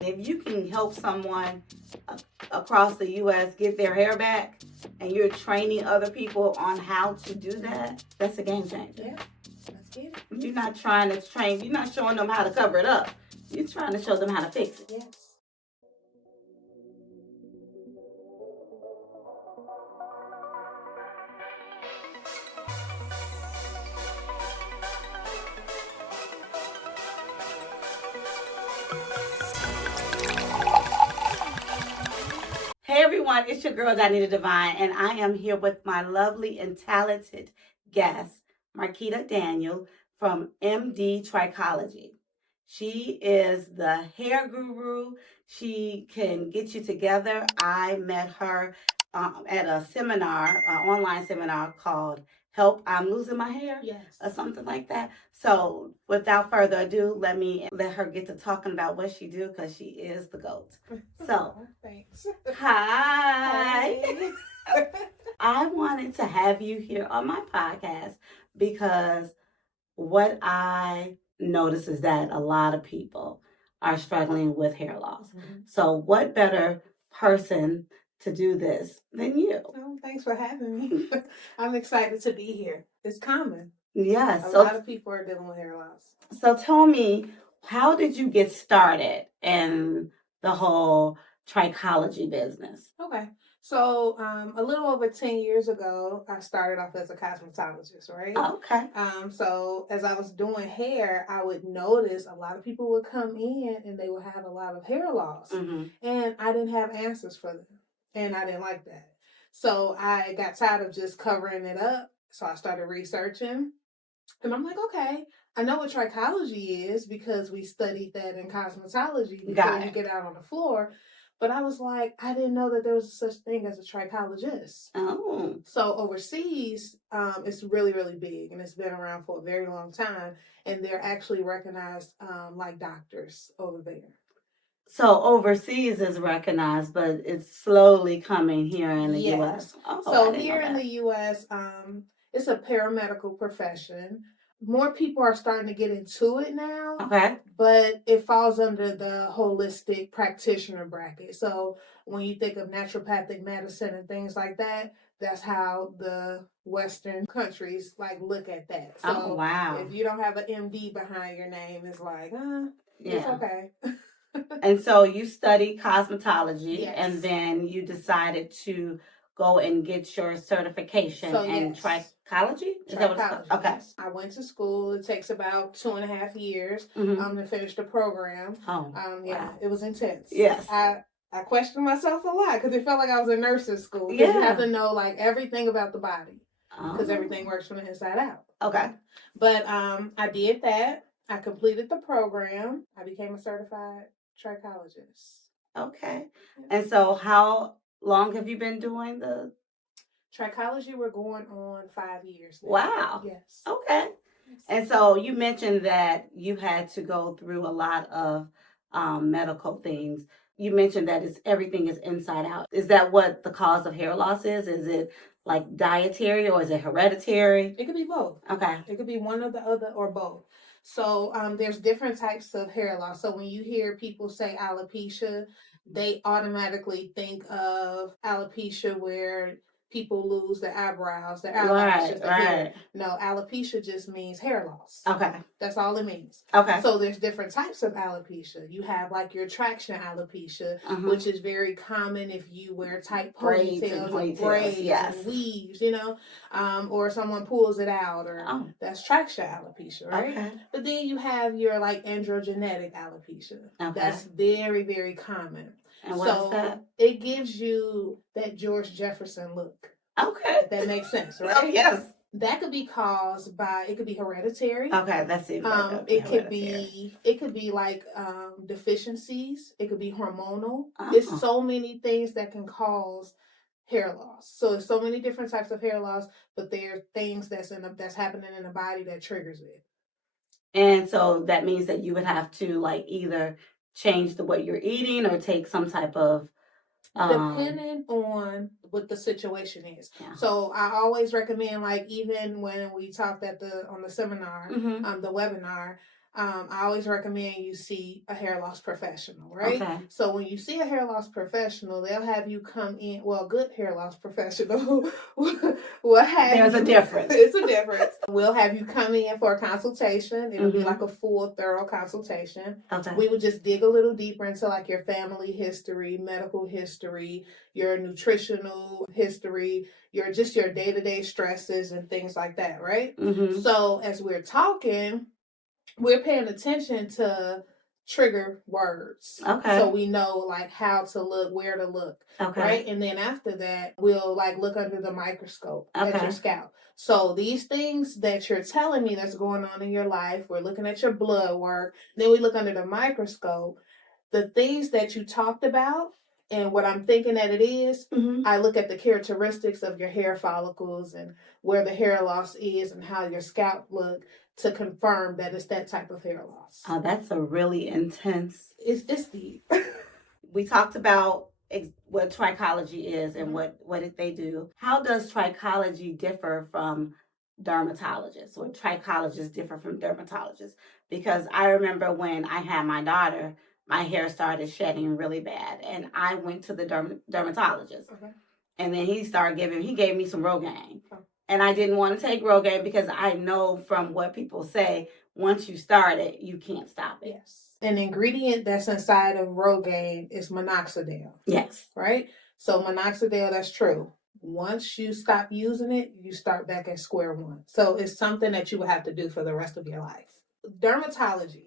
If you can help someone across the U.S. get their hair back, and you're training other people on how to do that, that's a game changer. Yeah, let's get it. You're not trying to train, you're not showing them how to cover it up. You're trying to show them how to fix it. Yes. Hey everyone, it's your girl Donita Divine, and I am here with my lovely and talented guest, Marquita Daniel from MD Trichology. She is the hair guru. She can get you together. I met her at a seminar, an online seminar called Help, I'm Losing My Hair, Yes. or something like that. So without further ado, let her get to talking about what she do, because she is the GOAT. So, thanks. Hi. Hey. I wanted to have you here on my podcast because what I notice is that a lot of people are struggling with hair loss. Mm-hmm. So what better person to do this than you? Oh, thanks for having me. I'm excited to be here. It's common. Yes. A lot of people are dealing with hair loss. So tell me, how did you get started in the whole trichology business? Okay. So a little over 10 years ago, I started off as a cosmetologist, right? Okay. So as I was doing hair, I would notice a lot of people would come in and they would have a lot of hair loss. Mm-hmm. And I didn't have answers for them. And I didn't like that. So I got tired of just covering it up. So I started researching. And I'm like, okay, I know what trichology is because we studied that in cosmetology before you get out on the floor. But I was like, I didn't know that there was such thing as a trichologist. Oh. So overseas, it's really, really big, and it's been around for a very long time. And they're actually recognized like doctors over there. So overseas is recognized, but it's slowly coming here in the U.S. Oh, so here in the U.S., it's a paramedical profession. More people are starting to get into it now. Okay. But it falls under the holistic practitioner bracket. So when you think of naturopathic medicine and things like that, that's how the Western countries like look at that. So wow. If you don't have an MD behind your name, it's like, it's okay. And so you studied cosmetology, yes. And then you decided to go and get your certification in trichology? Trichology. Okay. Yes. I went to school. It takes about 2.5 years to finish the program. Oh, wow. It was intense. Yes. I questioned myself a lot because it felt like I was in nursing school. Yeah. You have to know like everything about the body because everything works from the inside out. Okay. But I did that. I completed the program. I became a certified trichologist. Okay. And so how long have you been doing the trichology? We're going on 5 years now. Wow. Yes. Okay. Yes. And so you mentioned that you had to go through a lot of medical things. You mentioned that everything is inside out. Is that what the cause of hair loss is? Is it like dietary or is it hereditary? It could be both. Okay. It could be one or the other or both. So there's different types of hair loss. So when you hear people say alopecia, they automatically think of alopecia where people lose their eyebrows, their eyelashes, their hair. No, alopecia just means hair loss. Okay. That's all it means. Okay. So there's different types of alopecia. You have like your traction alopecia, which is very common if you wear tight ponytails and braids and weaves, or someone pulls it out, or that's traction alopecia, right? Okay. But then you have your like androgenetic alopecia. Okay. That's very, very common. And what's that? It gives you that George Jefferson look. Okay. That makes sense, right? Oh, yes. That could be caused by, it could be hereditary. Okay, that seems like it could be like deficiencies. It could be hormonal. It's so many things that can cause hair loss. So there's so many different types of hair loss, but there are things that's happening in the body that triggers it. And so that means that you would have to like either change the way you're eating or take some type of depending on what the situation is. Yeah. So I always recommend, like even when we talked on the seminar, the webinar, I always recommend you see a hair loss professional, right? Okay. So when you see a hair loss professional, they'll have you come in. Well, a good hair loss professional will have There's a difference. It's a difference. We'll have you come in for a consultation. It'll be like a full, thorough consultation. Okay. We would just dig a little deeper into like your family history, medical history, your nutritional history, your day-to-day stresses and things like that, right? So as we're talking, we're paying attention to trigger words. Okay. So we know like how to look, where to look. Okay. Right? And then after that, we'll like look under the microscope at Okay. your scalp. So these things that you're telling me that's going on in your life, we're looking at your blood work. Then we look under the microscope. The things that you talked about and what I'm thinking that it is, I look at the characteristics of your hair follicles and where the hair loss is and how your scalp look to confirm that it's that type of hair loss. Oh, that's a really intense. It's deep. We talked about what trichology is and what they do. How does trichology differ from dermatologists, or trichologists differ from dermatologists? Because I remember when I had my daughter, my hair started shedding really bad, and I went to the dermatologist. Okay. And then he gave me some Rogaine. Oh. And I didn't want to take Rogaine because I know from what people say, once you start it, you can't stop it. Yes. An ingredient that's inside of Rogaine is minoxidil. Yes. Right? So minoxidil, that's true. Once you stop using it, you start back at square one. So it's something that you will have to do for the rest of your life. Dermatology.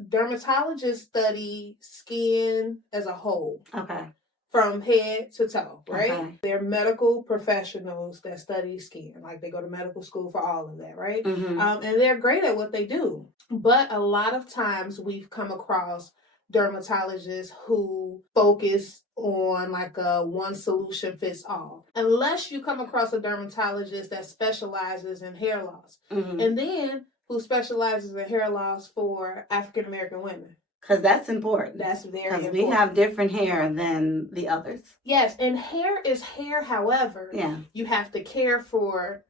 Dermatologists study skin as a whole. Okay. From head to toe, right? Okay. They're medical professionals that study skin. Like they go to medical school for all of that, right? And they're great at what they do. But a lot of times we've come across dermatologists who focus on like a one solution fits all. Unless you come across a dermatologist that specializes in hair loss. And then who specializes in hair loss for African American women. Because that's important. That's very important. Because we have different hair than the others. Yes, and hair is hair. However, you have to care for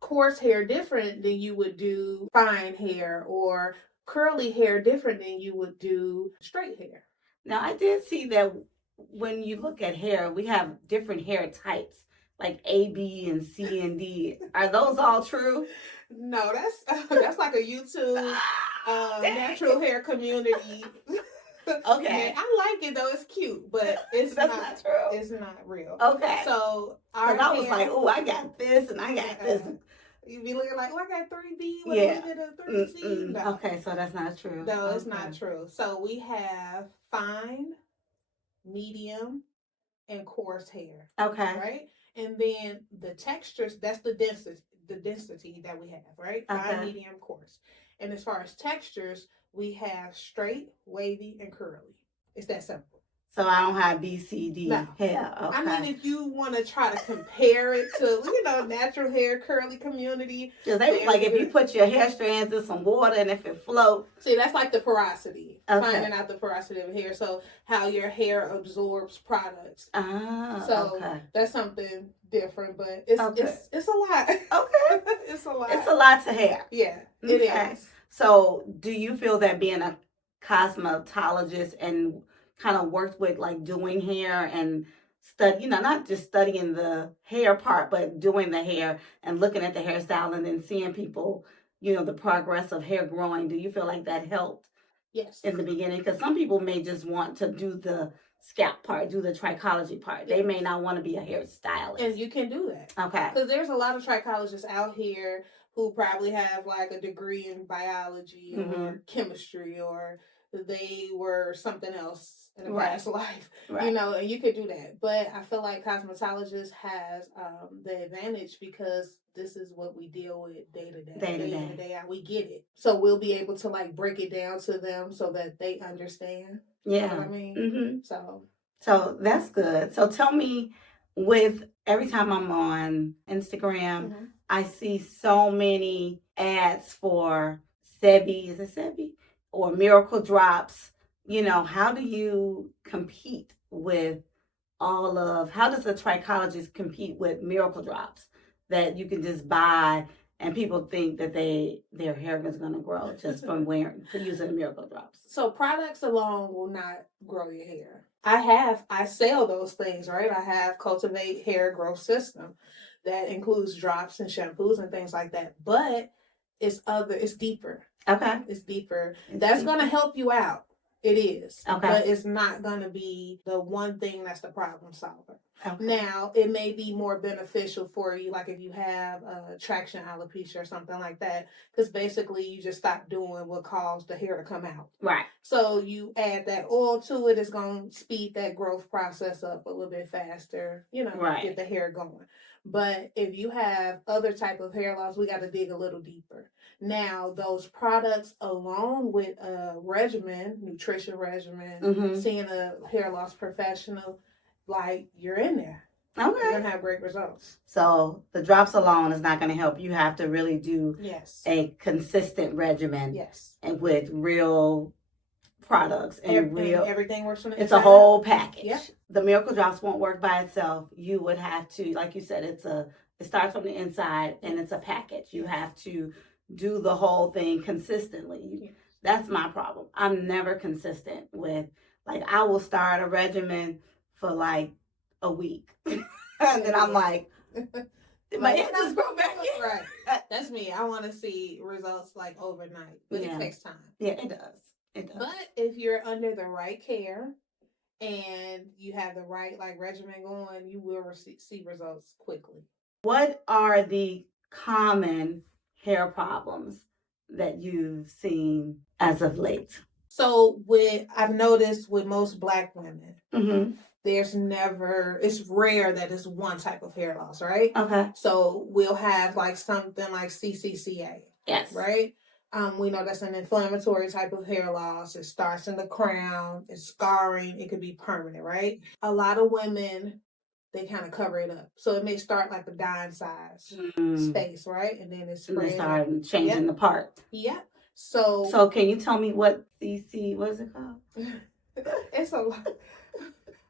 coarse hair different than you would do fine hair, or curly hair different than you would do straight hair. Now, I did see that when you look at hair, we have different hair types, like A, B, and C, and D. Are those all true? No, that's like a YouTube natural hair community. Okay. Man, I like it though. It's cute, but it's not true. It's not real. Okay. So I was like, oh, I got this and I got this. You be looking like, oh, I got 3B. What a 3C. No. Okay, so that's not true. No, it's not true. So we have fine, medium, and coarse hair. Okay. Right? And then the textures, that's the density that we have, right? Fine, medium, coarse. And as far as textures, we have straight, wavy, and curly. It's that simple. So I don't have B, C, D hair. Okay. I mean, if you want to try to compare it to, natural hair, curly community. Because they was like, if you put your hair strands in some water and if it floats. See, that's like the porosity. Okay. Finding out the porosity of hair. So how your hair absorbs products. So that's something different, but it's a lot. Okay. It's a lot. It's a lot to hair. Yeah, it is. So do you feel that being a cosmetologist and kind of worked with like doing hair and study, not just studying the hair part, but doing the hair and looking at the hairstyle and then seeing people, the progress of hair growing. Do you feel like that helped? Yes. In the beginning? Because some people may just want to do the scalp part, do the trichology part. They may not want to be a hairstylist. And you can do that. Okay. Because there's a lot of trichologists out here who probably have like a degree in biology or chemistry, or they were something else in a past life, and you could do that. But I feel like cosmetologist has the advantage because this is what we deal with day to day out. We get it. So we'll be able to like break it down to them so that they understand. Yeah. You know what I mean? So that's good. So tell me, with every time I'm on Instagram, I see so many ads for Sebi. Is it Sebi? Or Miracle Drops. How do you compete with how does a trichologist compete with Miracle Drops that you can just buy and people think that their hair is going to grow just from using the miracle drops. So products alone will not grow your hair. I sell those things, right? I have Cultivate Hair Growth System that includes drops and shampoos and things like that. But it's deeper. Okay. It's deeper. That's going to help you out. It is. Okay. But it's not going to be the one thing that's the problem solver. Okay. Now, it may be more beneficial for you, like if you have traction alopecia or something like that, because basically you just stop doing what caused the hair to come out. Right. So you add that oil to it, it's going to speed that growth process up a little bit faster, right. Get the hair going. But if you have other type of hair loss, we got to dig a little deeper. Now, those products along with a regimen, nutrition regimen, seeing a hair loss professional, like you're in there. Okay. You're going to have great results. So the drops alone is not going to help. You have to really do a consistent regimen. Yes. And with real products and everything works from the inside. It's a whole package. Yep. The miracle drops won't work by itself. You would have to, like you said, it starts from the inside and it's a package. You have to do the whole thing consistently. Yes. That's my problem. I'm never consistent with, I will start a regimen for a week. And then I'm like, my hair just grow back in. Right. That's me. I want to see results overnight. But it takes time. Yeah, it does. It does. But if you're under the right care and you have the right regimen going, you will see results quickly. What are the common hair problems that you've seen as of late? So I've noticed with most Black women, it's rare that it's one type of hair loss, right? Okay. So we'll have something like CCCA. Yes. Right? We know that's an inflammatory type of hair loss. It starts in the crown. It's scarring. It could be permanent, right? A lot of women, they kind of cover it up. So it may start like a dime size space, right? And then it's spread. They start changing the part. Yeah. So can you tell me what what is it called? It's a lot.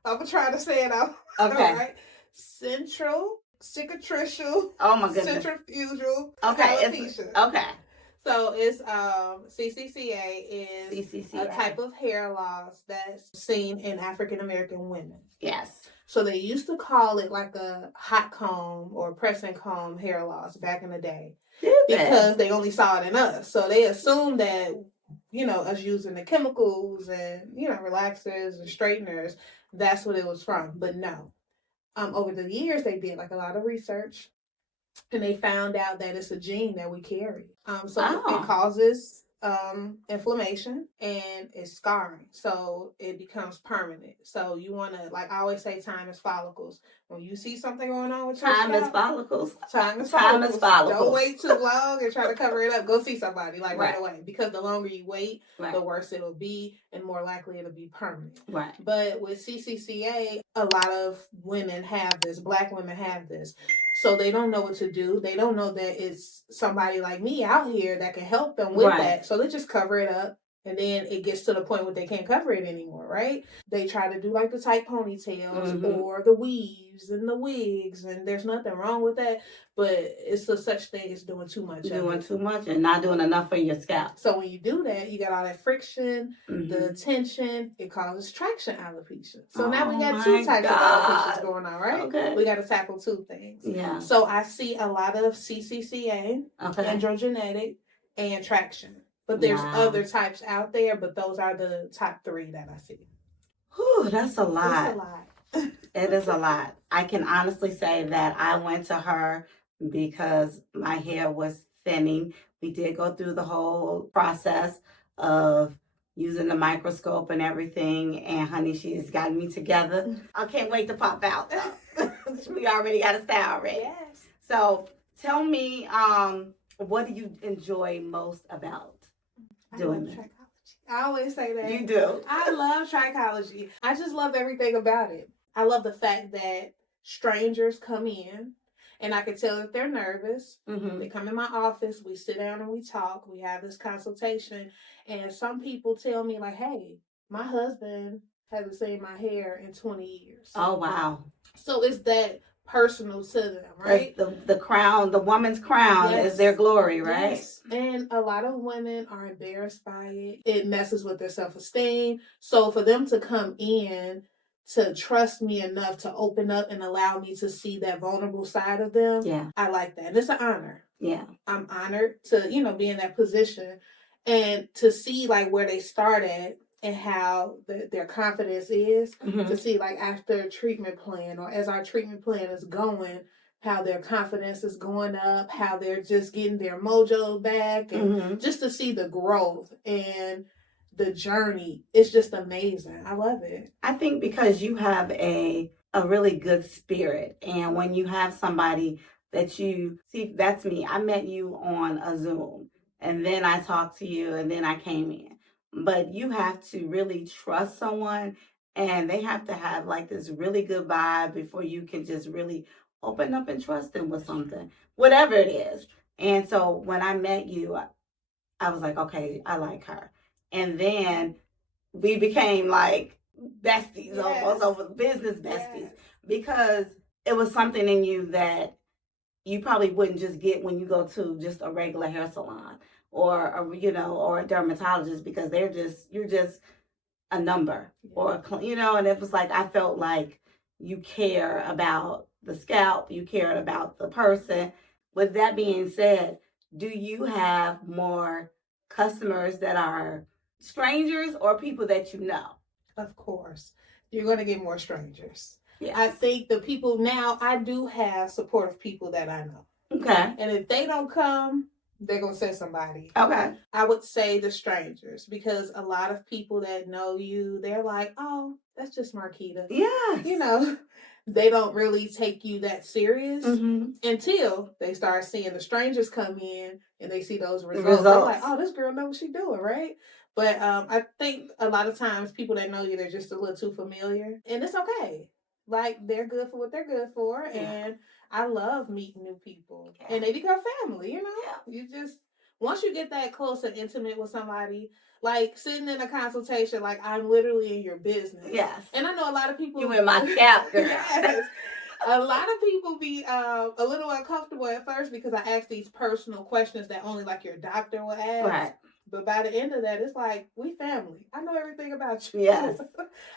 I'm going to try to say it out. Okay. Right? Central, cicatricial. Oh my goodness. Centrifugal. Okay. Alopecia. Okay. So it's CCCA is a type of hair loss that's seen in African American women. Yes. So they used to call it a hot comb or pressing comb hair loss back in the day. Because they only saw it in us. So they assumed that, us using the chemicals and, relaxers and straighteners, that's what it was from. But no. Over the years, they did a lot of research. And they found out that it's a gene that we carry. It causes inflammation and it's scarring. So it becomes permanent. So you want to, I always say, time is follicles. When you see something going on with your scalp, Time is follicles. Don't wait too long and try to cover it up. Go see somebody right away. Because the longer you wait, the worse it'll be and more likely it'll be permanent. Right. But with CCCA, a lot of women have this. Black women have this. So they don't know what to do. They don't know that it's somebody like me out here that can help them with that. So they just cover it up. And then it gets to the point where they can't cover it anymore, right? They try to do the tight ponytails or the weaves and the wigs. And there's nothing wrong with that. But it's a such thing as doing too much. Doing too much and not doing enough for your scalp. So when you do that, you got all that friction, the tension. It causes traction alopecia. So now we got two types of alopecias going on, right? Okay. We got to tackle two things. Yeah. So I see a lot of CCCA, androgenetic, and traction. But there's other types out there, but those are the top three that I see. Whew, that's a lot. It's a lot. It is a lot. I can honestly say that I went to her because my hair was thinning. We did go through the whole process of using the microscope and everything. And honey, she has gotten me together. I can't wait to pop out. We already got a style ready. Yes. So tell me, what do you enjoy most about doing this? I always say that. You do. I love trichology. I just love everything about it. I love the fact that strangers come in and I can tell that they're nervous. They come in my office, we sit down and we talk, we have this consultation, and some people tell me hey, my husband hasn't seen my hair in 20 years. Oh, wow. So it's that personal to them, right? The crown, the woman's crown is their glory, right? Yes. And a lot of women are embarrassed by it. It messes with their self-esteem. So for them to come in to trust me enough to open up and allow me to see that vulnerable side of them, yeah, I like that. And it's an honor. Yeah. I'm honored to, be in that position and to see like where they started and how their confidence is, to see like after a treatment plan or as our treatment plan is going, how their confidence is going up, how they're just getting their mojo back, and just to see the growth and the journey. It's just amazing. I love it. I think because you have a really good spirit, and when you have somebody that you see, that's me. I met you on a Zoom, and then I talked to you, and then I came in. But you have to really trust someone, and they have to have like this really good vibe before you can just really open up and trust them with something, whatever it is. And so when I met you, I was like, okay, I like her. And then we became like besties, almost over business besties, because it was something in you that you probably wouldn't just get when you go to just a regular hair salon or or a dermatologist, because you're just a number or and it was like I felt like you care about the scalp, you cared about the person. With that being said, do you have more customers that are strangers or people that you know? Of course, you're going to get more strangers. Yes. I think the people now, I do have supportive people that I know. Okay. And if they don't come, they're going to send somebody. Okay. I would say the strangers, because a lot of people that know you, they're like, oh, that's just Marquita. Yes. They don't really take you that serious until they start seeing the strangers come in and they see those results. They're like, oh, this girl knows what she's doing, right? But I think a lot of times people that know you, they're just a little too familiar. And it's okay. Like, they're good for what they're good for. Yeah. And I love meeting new people. Yeah. And they become family, Yeah. You just, once you get that close and intimate with somebody, like sitting in a consultation, like I'm literally in your business. Yes. And I know a lot of people. You in my scalp, girl. Yes. A lot of people be a little uncomfortable at first because I ask these personal questions that only like your doctor will ask. Right. But by the end of that, it's like, we family. I know everything about you. Yes.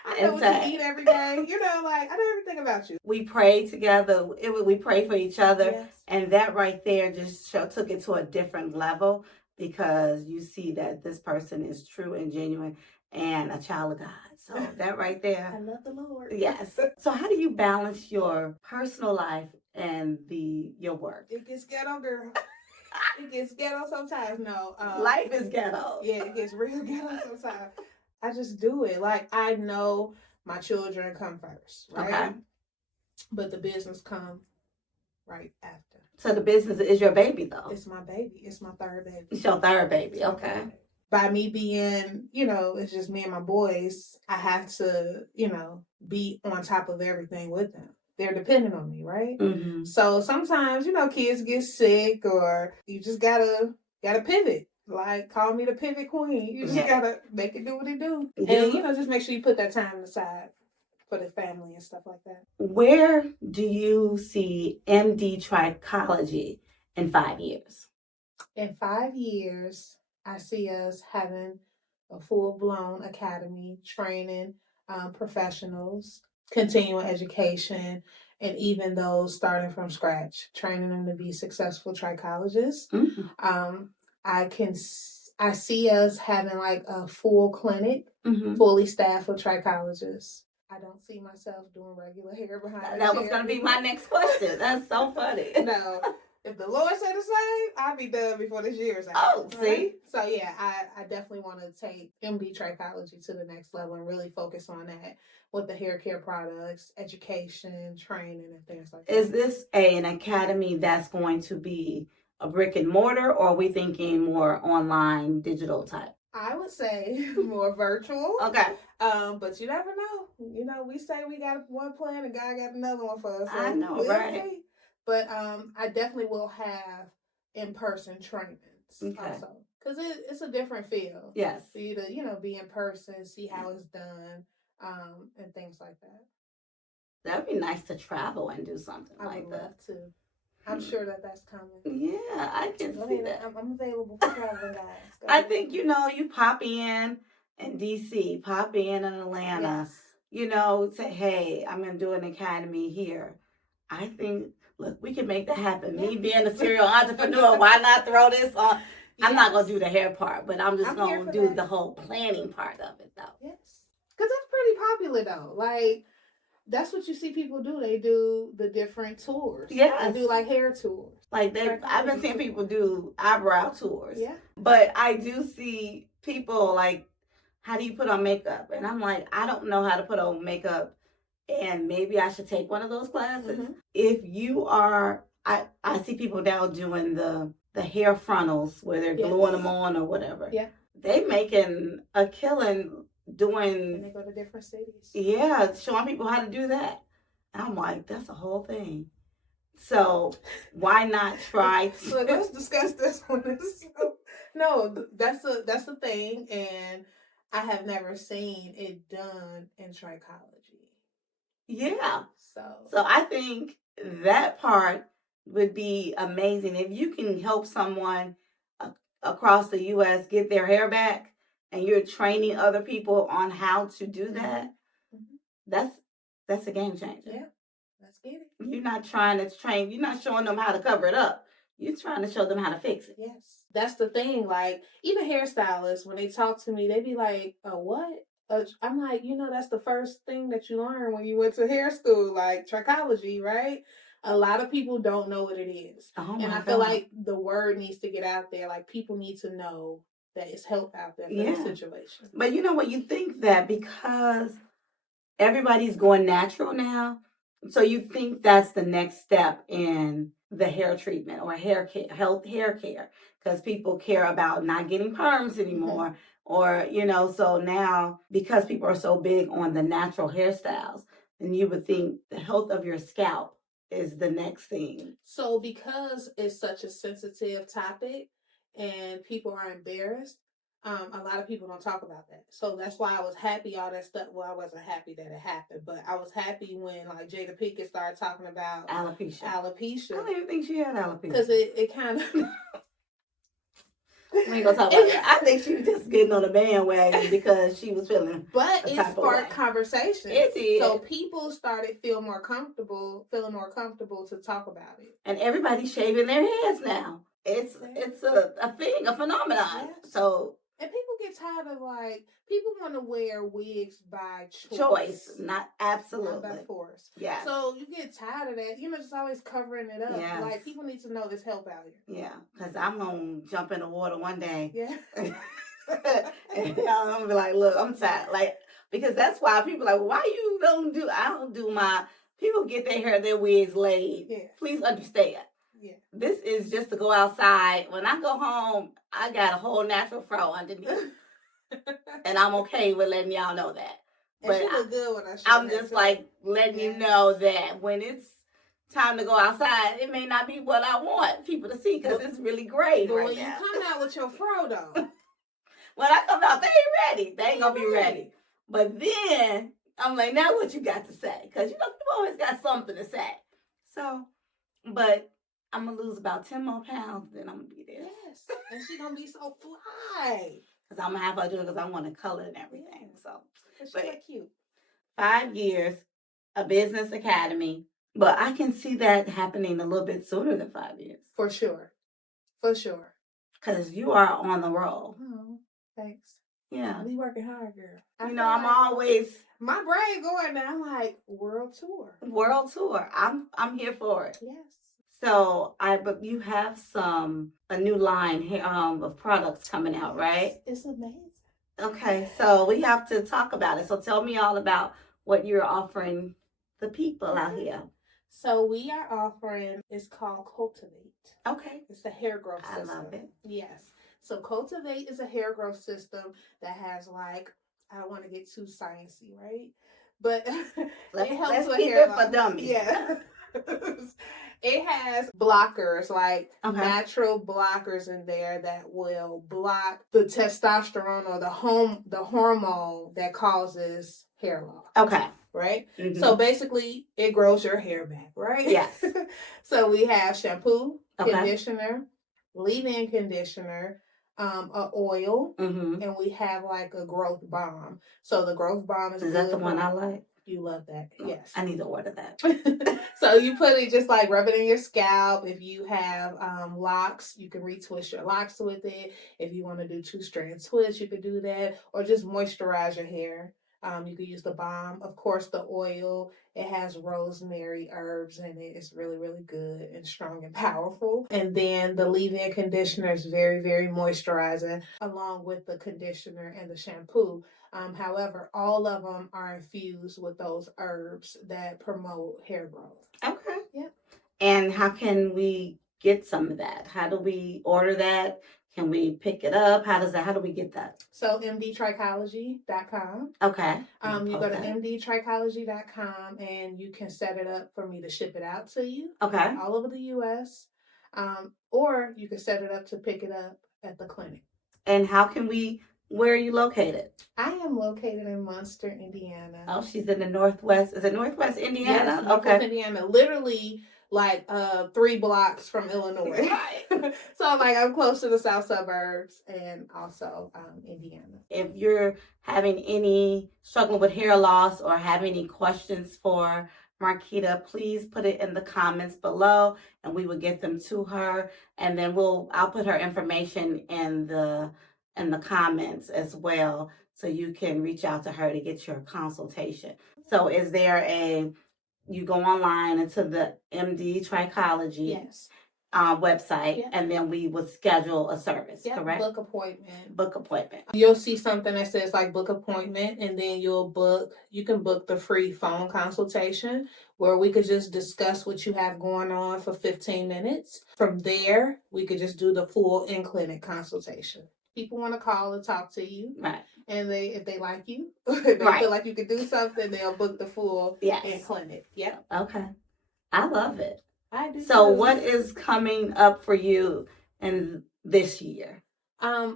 I know what you eat every day. Like, I know everything about you. We prayed together. We pray for each other. Yes. And that right there just took it to a different level, because you see that this person is true and genuine and a child of God. So that right there. I love the Lord. Yes. So how do you balance your personal life and your work? It gets ghetto, girl. It gets ghetto sometimes. No. Life is ghetto. Yeah, it gets real ghetto sometimes. I just do it. Like, I know my children come first, right? Okay. But the business comes right after. So the business is your baby, though? It's my baby. It's my third baby. It's your third baby. Okay. By me being, it's just me and my boys, I have to, be on top of everything with them. They're dependent on me, right? Mm-hmm. So sometimes, kids get sick, or you just gotta pivot. Like, call me the pivot queen. You just gotta make it do what it do. Yeah. And, just make sure you put that time aside for the family and stuff like that. Where do you see MD Trichology in 5 years? In 5 years, I see us having a full-blown academy, training professionals, continuing education, and even those starting from scratch, training them to be successful trichologists. Mm-hmm. I see us having like a full clinic, fully staffed with trichologists. I don't see myself doing regular hair behind. That was going to be my next question. That's so funny. No. If the Lord said the same, I'll be done before this year's out. Oh, see? Right? So, yeah, I definitely want to take MD Trichology to the next level and really focus on that with the hair care products, education, training, and things like that. Is this an academy that's going to be a brick and mortar, or are we thinking more online, digital type? I would say more virtual. Okay. But you never know. We say we got one plan and God got another one for us. So I know, right? See. But I definitely will have in-person trainings also. Because it's a different feel. Yes. For you to, be in person, see how it's done, and things like that. That would be nice to travel and do something I like would that. love to. I'm sure that's coming. Yeah, I can see that. I'm available for traveling, guys. I think, you pop in DC, pop in Atlanta, Yes. say, hey, I'm going to do an academy here. I think, look, we can make that happen. Yeah. Me being a serial entrepreneur, why not throw this on? I'm not going to do Yes. the hair part, but I'm just I'm going here to for do that. the whole planning part of it, though. Yes. Because that's pretty popular, though. Like, that's what you see people do. They do the different tours. Yes. They do, like, hair tours. Like, I've been seeing people do eyebrow tours. Yeah. But I do see people, like, how do you put on makeup? And I'm like, I don't know how to put on makeup, and maybe I should take one of those classes. Mm-hmm. If you are, I see people now doing the hair frontals where they're gluing them on or whatever. Yeah. They making a killing doing. And they go to different cities. Yeah, showing people how to do that. And I'm like, that's a whole thing. So why not try to... So let's discuss this one. No, that's a thing, and I have never seen it done in trichology. Yeah. So I think that part would be amazing. If you can help someone across the U.S. get their hair back, and you're training other people on how to do that, that's a game changer. Yeah. Let's get it. You're not trying to train. You're not showing them how to cover it up. You're trying to show them how to fix it. Yes. That's the thing. Like, even hairstylists, when they talk to me, they be like, what? I'm like, that's the first thing that you learn when you went to hair school, like trichology, right? A lot of people don't know what it is. Oh, and I feel like the word needs to get out there. Like, people need to know that it's help out there for the situation. But you know what? You think that because everybody's going natural now, so you think that's the next step in the hair treatment or hair care, hair care, because people care about not getting perms anymore. Or, so now because people are so big on the natural hairstyles, then you would think the health of your scalp is the next thing. So because it's such a sensitive topic and people are embarrassed, a lot of people don't talk about that. So that's why I was happy all that stuff. Well, I wasn't happy that it happened, but I was happy when like Jada Pinkett started talking about alopecia. I don't even think she had alopecia. Because it kind of... We ain't gonna talk about that. I think she was just getting on the bandwagon because she was feeling. But it sparked conversation. It did. So people started feeling more comfortable to talk about it. And everybody's shaving their heads now. It's a thing, a phenomenon. Yes. So. And people get tired of people want to wear wigs by choice, not absolutely. Not by force. Yeah. So you get tired of that. Just always covering it up. Yes. Like, people need to know there's help out here. Yeah, because I'm going to jump in the water one day. Yeah. And I'm going to be like, look, I'm tired. Like, because that's why people are like, why you I don't do my, people get their wigs laid. Yeah. Please understand. Yeah. This is just to go outside. When I go home, I got a whole natural fro underneath. And I'm okay with letting y'all know that. And but she look good when I show I'm just like letting you know that when it's time to go outside, it may not be what I want people to see because it's really great right when now. You come out with your fro, though. When I come out, they ain't ready. They ain't going to be ready. But then, I'm like, now what you got to say? Because, people always got something to say. So, but I'm going to lose about 10 more pounds, then I'm going to be there. Yes. And she's going to be so fly. Because I'm going to have her do it because I want to color and everything. Yeah. So, she's like cute. 5 years, a business academy. But I can see that happening a little bit sooner than 5 years. For sure. For sure. Because you are on the roll. Oh, thanks. Yeah. We working hard, girl. I'm always... My brain going now. I'm like, world tour. World tour. I'm here for it. Yes. So but you have a new line of products coming out, right? It's amazing. Okay, so we have to talk about it. So tell me all about what you're offering the people out here. So we are offering, it's called Cultivate. Okay. It's a hair growth system. I love it. Yes. So Cultivate is a hair growth system that has I don't want to get too sciencey, right? But let's keep it for dummies. Yeah. It has blockers, natural blockers in there that will block the testosterone or the hormone that causes hair loss. Okay. right? Mhm. So basically, it grows your hair back, right? Yes. So we have shampoo, Okay. conditioner, leave-in conditioner, a oil, Mhm. and we have like a growth balm. So the growth balm is Is good that the one for- I like? You love that, yes. I need to order that. So you put it just like rub it in your scalp. If you have locks, you can retwist your locks with it. If you want to do 2-strand twists, you could do that, or just moisturize your hair. You could use the balm, of course, the oil. It has rosemary, herbs in it. It's really, really good and strong and powerful. And then the leave-in conditioner is very, very moisturizing, along with the conditioner and the shampoo. However, all of them are infused with those herbs that promote hair growth. Okay. Yep. And how can we get some of that? How do we order that? Can we pick it up? How do we get that? So mdtrichology.com. Okay. You go to mdtrichology.com and you can set it up for me to ship it out to you. Okay. All over the US. Or you can set it up to pick it up at the clinic. And where are you located? I am located in Munster, Indiana. Oh, she's in the Northwest. Is it Northwest Indiana? Yes, Northwest Indiana. Literally like 3 blocks from Illinois. Right. So like I'm close to the south suburbs and also Indiana. If you're struggling with hair loss or have any questions for Marquita, please put it in the comments below and we will get them to her. And then I'll put her information in the comments as well, so you can reach out to her to get your consultation. So is there you go online into the MD Trichology Yes. Website, Yep. and then we would schedule a service, Yep. correct? Book appointment. Book appointment. You'll see something that says like book appointment, and then you can book the free phone consultation where we could just discuss what you have going on for 15 minutes. From there, we could just do the full in-clinic consultation. People want to call and talk to you. Right. And if they like you, if they Right. feel like you could do something, they'll book the full in-clinic. Yep. Okay. I love it. I do. So too. what is coming up for you in this year?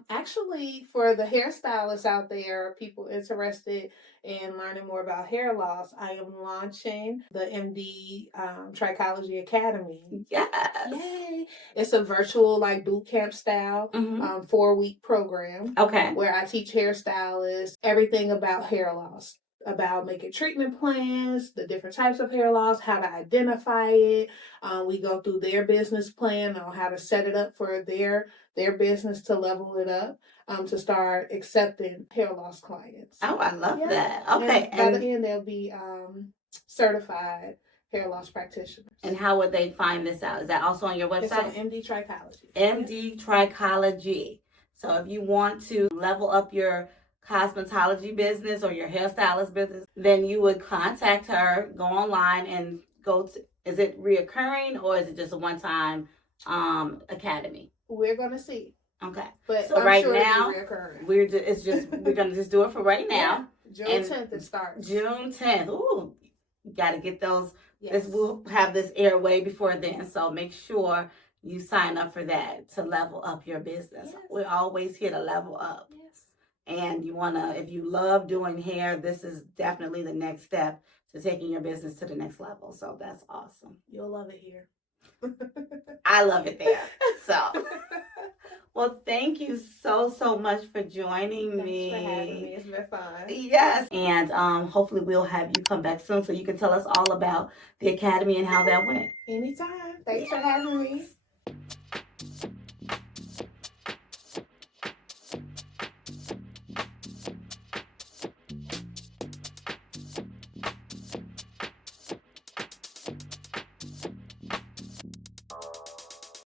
Actually, for the hairstylists out there, people interested in learning more about hair loss, I am launching the MD Trichology Academy. Yes. Yay! It's a virtual like boot camp style 4-week program. Okay. Where I teach hairstylists everything about hair loss, about making treatment plans, the different types of hair loss, how to identify it. We go through their business plan on how to set it up for their business to level it up, to start accepting hair loss clients. Oh, I love that. Okay. And by the end, they'll be certified hair loss practitioners. And how would they find this out? Is that also on your website? It's on MD Trichology. MD Trichology. So if you want to level up your cosmetology business or your hairstylist business, then you would contact her, go online and is it reoccurring or is it just a one-time academy? We're going to see. Okay. But so I'm right sure now, we're going to just do it for right now. June 10th it starts. June 10th. Ooh, you got to get those. Yes. We'll have this air way before then. So make sure you sign up for that to level up your business. Yes. We're always here to level up. Yes. And if you love doing hair, this is definitely the next step to taking your business to the next level. So that's awesome. You'll love it here. I love it there. So, well, thank you so much for joining me. Thanks for having me. It's been fun. Yes. And hopefully we'll have you come back soon so you can tell us all about the academy and how that went. Anytime. Thanks for having me.